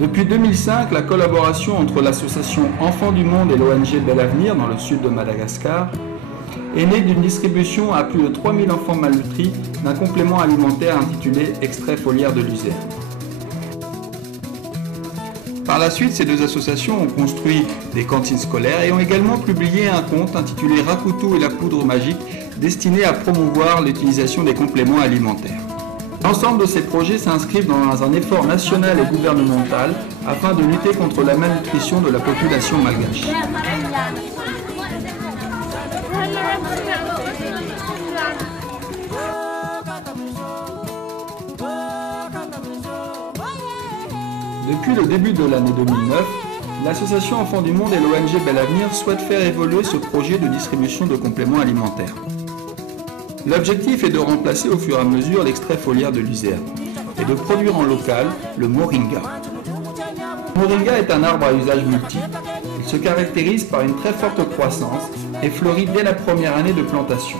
Depuis 2005, la collaboration entre l'association Enfants du Monde et l'ONG Bel Avenir dans le sud de Madagascar est née d'une distribution à plus de 3000 enfants malnutris d'un complément alimentaire intitulé Extrait foliaire de luzerne. Par la suite, ces deux associations ont construit des cantines scolaires et ont également publié un conte intitulé Rakutu et la poudre magique destiné à promouvoir l'utilisation des compléments alimentaires. L'ensemble de ces projets s'inscrivent dans un effort national et gouvernemental afin de lutter contre la malnutrition de la population malgache. Depuis le début de l'année 2009, l'association Enfants du Monde et l'ONG Bel Avenir souhaitent faire évoluer ce projet de distribution de compléments alimentaires. L'objectif est de remplacer au fur et à mesure l'extrait foliaire de luzerne et de produire en local le moringa. Le moringa est un arbre à usage multiple. Il se caractérise par une très forte croissance et fleurit dès la première année de plantation.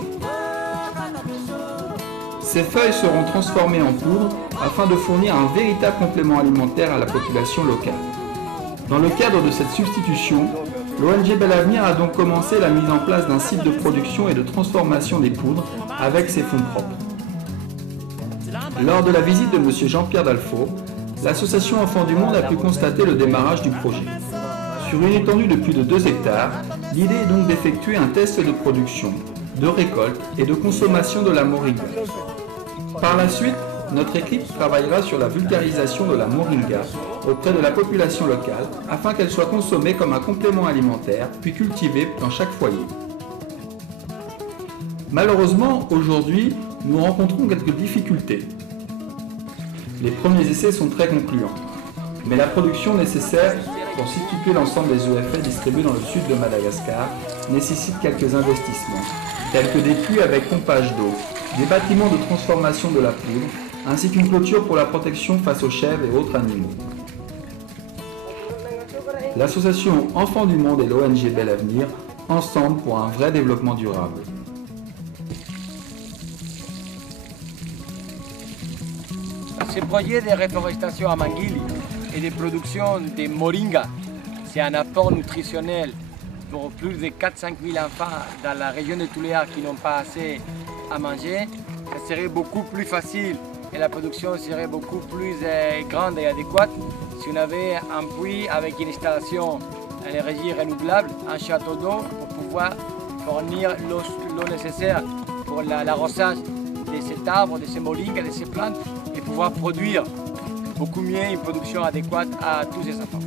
Ces feuilles seront transformées en poudre afin de fournir un véritable complément alimentaire à la population locale. Dans le cadre de cette substitution, l'ONG Bel Avenir a donc commencé la mise en place d'un site de production et de transformation des poudres avec ses fonds propres. Lors de la visite de M. Jean-Pierre Dalfaux, l'association Enfants du Monde a pu constater le démarrage du projet. Sur une étendue de plus de 2 hectares, l'idée est donc d'effectuer un test de production, de récolte et de consommation de la moringa. Par la suite, notre équipe travaillera sur la vulgarisation de la moringa auprès de la population locale afin qu'elle soit consommée comme un complément alimentaire puis cultivée dans chaque foyer. Malheureusement, aujourd'hui, nous rencontrons quelques difficultés. Les premiers essais sont très concluants, mais la production nécessaire pour situer l'ensemble des EFL distribués dans le sud de Madagascar nécessite quelques investissements, tels que des puits avec pompage d'eau, des bâtiments de transformation de la poudre, ainsi qu'une clôture pour la protection face aux chèvres et autres animaux. L'association Enfants du Monde et l'ONG Bel Avenir, ensemble pour un vrai développement durable. Ce projet de réforestation à Manguili et de production de moringa, c'est un apport nutritionnel pour plus de 4-5 000 enfants dans la région de Tuléar qui n'ont pas assez à manger. Ça serait beaucoup plus facile et la production serait beaucoup plus grande et adéquate si on avait un puits avec une installation à l'énergie renouvelable, un château d'eau pour pouvoir fournir l'eau nécessaire pour l'arrosage de cet arbre, de ces moringas, de ces plantes et pouvoir produire beaucoup mieux une production adéquate à tous ces enfants.